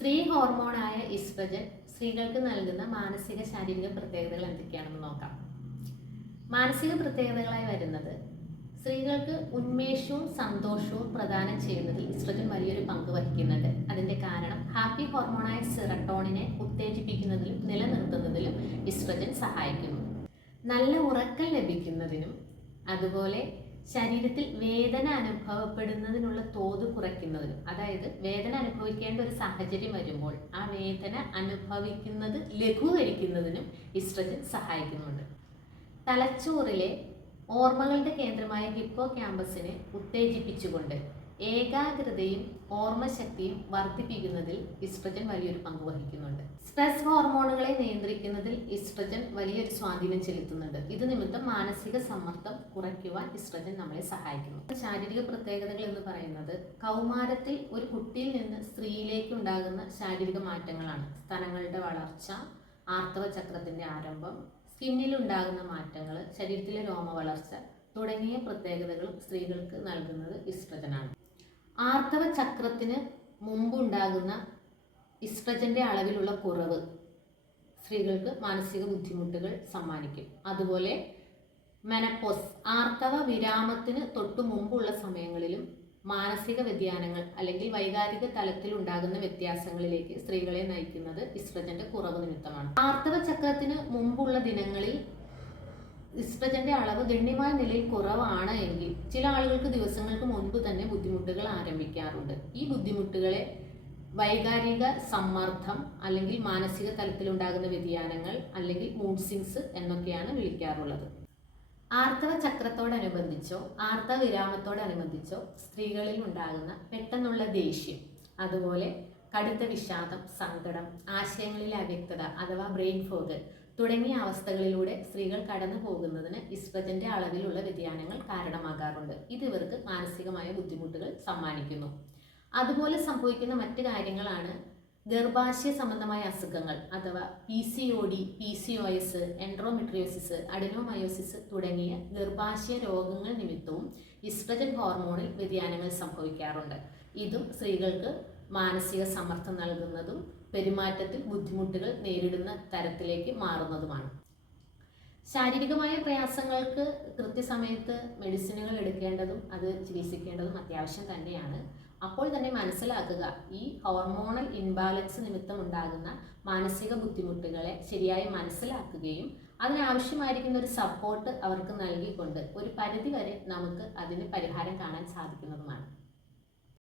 സ്ത്രീ ഹോർമോണായ ഈസ്ട്രജൻ സ്ത്രീകൾക്ക് നൽകുന്ന മാനസിക ശാരീരിക പ്രത്യേകതകൾ എന്തൊക്കെയാണെന്ന് നോക്കാം. മാനസിക പ്രത്യേകതകളായി വരുന്നത് സ്ത്രീകൾക്ക് ഉന്മേഷവും സന്തോഷവും പ്രദാനം ചെയ്യുന്നതിൽ ഈസ്ട്രജൻ വലിയൊരു പങ്ക് വഹിക്കുന്നുണ്ട്. അതിൻ്റെ കാരണം ഹാപ്പി ഹോർമോണായ സെറട്ടോണിനെ ഉത്തേജിപ്പിക്കുന്നതിലും നിലനിർത്തുന്നതിലും ഈസ്ട്രജൻ സഹായിക്കുന്നു. നല്ല ഉറക്കം ലഭിക്കുന്നതിനും അതുപോലെ ശരീരത്തിൽ വേദന അനുഭവപ്പെടുന്നതിനുള്ള തോത് കുറയ്ക്കുന്നതിനും, അതായത് വേദന അനുഭവിക്കേണ്ട ഒരു സാഹചര്യം വരുമ്പോൾ ആ വേദന അനുഭവിക്കുന്നത് ലഘൂകരിക്കുന്നതിനും ഈസ്ട്രജൻ സഹായിക്കുന്നുണ്ട്. തലച്ചോറിലെ ഓർമ്മകളുടെ കേന്ദ്രമായ ഹിപ്പോ ക്യാമ്പസിനെ ഉത്തേജിപ്പിച്ചുകൊണ്ട് ഏകാഗ്രതയും ഓർമ്മശക്തിയും വർദ്ധിപ്പിക്കുന്നതിൽ ഈസ്ട്രജൻ വലിയൊരു പങ്ക് വഹിക്കുന്നുണ്ട്. സ്ട്രെസ് ഹോർമോണുകളെ നിയന്ത്രിക്കുന്നതിൽ ഈസ്ട്രജൻ വലിയൊരു സ്വാധീനം ചെലുത്തുന്നുണ്ട്. ഇത് നിമിത്തം മാനസിക സമ്മർദ്ദം കുറയ്ക്കുവാൻ ഈസ്ട്രജൻ നമ്മളെ സഹായിക്കുന്നു. ശാരീരിക പ്രത്യേകതകൾ എന്ന് പറയുന്നത് കൗമാരത്തിൽ ഒരു കുട്ടിയിൽ നിന്ന് സ്ത്രീയിലേക്ക് ഉണ്ടാകുന്ന ശാരീരിക മാറ്റങ്ങളാണ്. സ്തനങ്ങളുടെ വളർച്ച, ആർത്തവ ചക്രത്തിന്റെ ആരംഭം, സ്കിന്നിൽ ഉണ്ടാകുന്ന മാറ്റങ്ങൾ, ശരീരത്തിലെ രോമ വളർച്ച തുടങ്ങിയ പ്രത്യേകതകൾ സ്ത്രീകൾക്ക് നൽകുന്നത് ഈസ്ട്രജനാണ്. ആർത്തവ ചക്രത്തിന് മുമ്പുണ്ടാകുന്ന ഈസ്ട്രജന്റെ അളവിലുള്ള കുറവ് സ്ത്രീകൾക്ക് മാനസിക ബുദ്ധിമുട്ടുകൾ സമ്മാനിക്കും. അതുപോലെ മെനപ്പോസ്, ആർത്തവ വിരാമത്തിന് തൊട്ടു മുമ്പുള്ള സമയങ്ങളിലും മാനസിക വ്യതിയാനങ്ങൾ അല്ലെങ്കിൽ വൈകാരിക തലത്തിൽ ഉണ്ടാകുന്ന വ്യത്യാസങ്ങളിലേക്ക് സ്ത്രീകളെ നയിക്കുന്നത് ഈസ്ട്രജന്റെ കുറവ് നിമിത്തമാണ്. ആർത്തവ ചക്രത്തിന് മുമ്പുള്ള ദിനങ്ങളിൽ ഈസ്ട്രജന്റെ അളവ് ഗണ്യമായ നിലയിൽ കുറവാണ് എങ്കിൽ ചില ആളുകൾക്ക് ദിവസങ്ങൾക്ക് മുൻപ് തന്നെ ബുദ്ധിമുട്ടുകൾ ആരംഭിക്കാറുണ്ട്. ഈ ബുദ്ധിമുട്ടുകളെ വൈകാരിക സമ്മർദ്ദം അല്ലെങ്കിൽ മാനസിക തലത്തിലുണ്ടാകുന്ന വ്യതിയാനങ്ങൾ അല്ലെങ്കിൽ മൂഡ് സ്വിങ്സ് എന്നൊക്കെയാണ് വിളിക്കാറുള്ളത്. ആർത്തവ ചക്രത്തോടനുബന്ധിച്ചോ ആർത്തവ വിരാമത്തോടനുബന്ധിച്ചോ സ്ത്രീകളിൽ ഉണ്ടാകുന്ന പെട്ടെന്നുള്ള ദേഷ്യം, അതുപോലെ കടുത്ത വിഷാദം, സങ്കടം, ആശയങ്ങളിലെ അവ്യക്തത അഥവാ ബ്രെയിൻ ഫോഗ് തുടങ്ങിയ അവസ്ഥകളിലൂടെ സ്ത്രീകൾ കടന്നു പോകുന്നതിന് ഈസ്ട്രജന്റെ അളവിലുള്ള വ്യതിയാനങ്ങൾ കാരണമാകാറുണ്ട്. ഇത് ഇവർക്ക് മാനസികമായ ബുദ്ധിമുട്ടുകൾ സമ്മാനിക്കുന്നു. അതുപോലെ സംഭവിക്കുന്ന മറ്റു കാര്യങ്ങളാണ് ഗർഭാശയ സംബന്ധമായ അസുഖങ്ങൾ അഥവാ PCOD, PCOS, എൻഡ്രോമെട്രിയോസിസ്, അഡിനോമയോസിസ് തുടങ്ങിയ ഗർഭാശയ രോഗങ്ങൾ നിമിത്തവും ഈസ്ട്രജൻ ഹോർമോണിൽ വ്യതിയാനങ്ങൾ സംഭവിക്കാറുണ്ട്. ഇതും സ്ത്രീകൾക്ക് മാനസിക സമ്മർദ്ദം നൽകുന്നതും പെരുമാറ്റത്തിൽ ബുദ്ധിമുട്ടുകൾ നേരിടുന്ന തരത്തിലേക്ക് മാറുന്നതുമാണ്. ശാരീരികമായ പ്രയാസങ്ങൾക്ക് കൃത്യസമയത്ത് മെഡിസിനുകൾ എടുക്കേണ്ടതും അത് ചികിത്സിക്കേണ്ടതും അത്യാവശ്യം തന്നെയാണ്. അപ്പോൾ തന്നെ മനസ്സിലാക്കുക, ഈ ഹോർമോണൽ ഇൻബാലൻസ് നിമിത്തം ഉണ്ടാകുന്ന മാനസിക ബുദ്ധിമുട്ടുകളെ ശരിയായി മനസ്സിലാക്കുകയും അതിനാവശ്യമായിരിക്കുന്ന ഒരു സപ്പോർട്ട് അവർക്ക് നൽകിക്കൊണ്ട് ഒരു പരിധിവരെ നമുക്ക് അതിന് പരിഹാരം കാണാൻ സാധിക്കുന്നതുമാണ്.